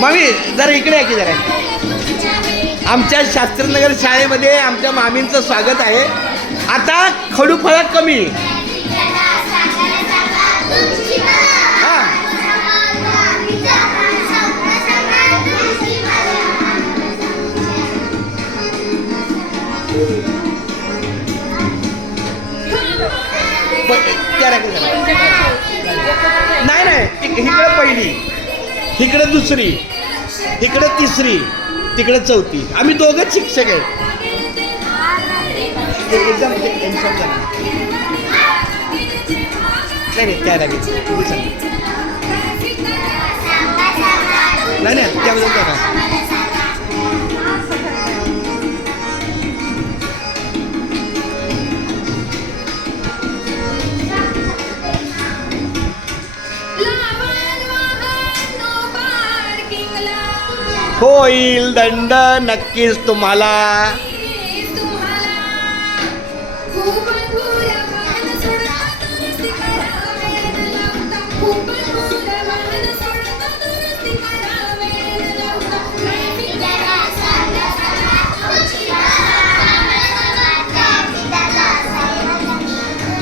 मामी जरा इकडे आहे की जरा आमच्या शास्त्रीनगर शाळेमध्ये आमच्या मामींचं स्वागत आहे. आता खडू फळा कमी हां नाही नाही इकडं पहिली इकडं दुसरी इकडं तिसरी तिकडं चौथी आम्ही दोघंच शिक्षक आहेत. एकदम नाही नाही त्या लागेल नाही नाही त्याबद्दल काय ना होईल दंड नक्कीच तुम्हाला. खूप